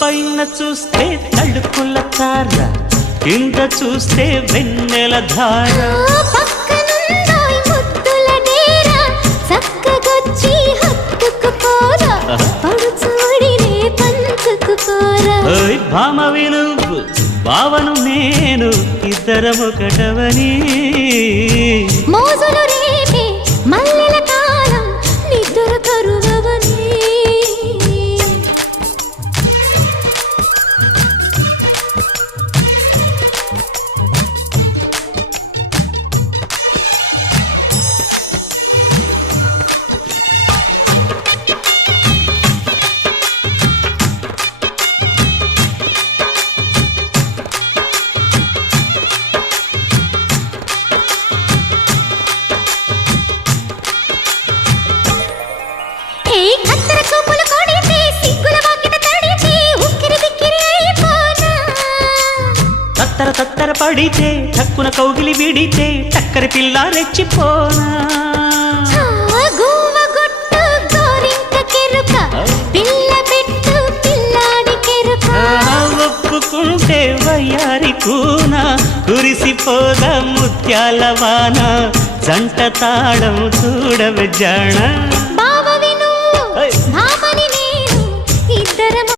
పైన చూస్తే తడుకుల తార, కింద చూస్తే వెన్నెల ధార. పక్కనుందోయ్ ముద్దుల డేరా, చక్కగొచ్చి హత్తుకుపోరా, పడుచూడినే పంచుకుపోరా. ఓయ్ భామ విలువు భావను నేను, ఇద్దరమొకటవని. మోజులు రేపే మల్లెల కాలం, నిద్ర కరువవని. తత్తర తత్తర పడితే టక్కున కౌగిలి విడితే టక్కరి పిల్ల రెచ్చిపోనా. ఒప్పుకుంటే వయ్యారి కూన, కురిసిపోదా ముత్యాల వాన, జంట తాళం చూడవే జాణ.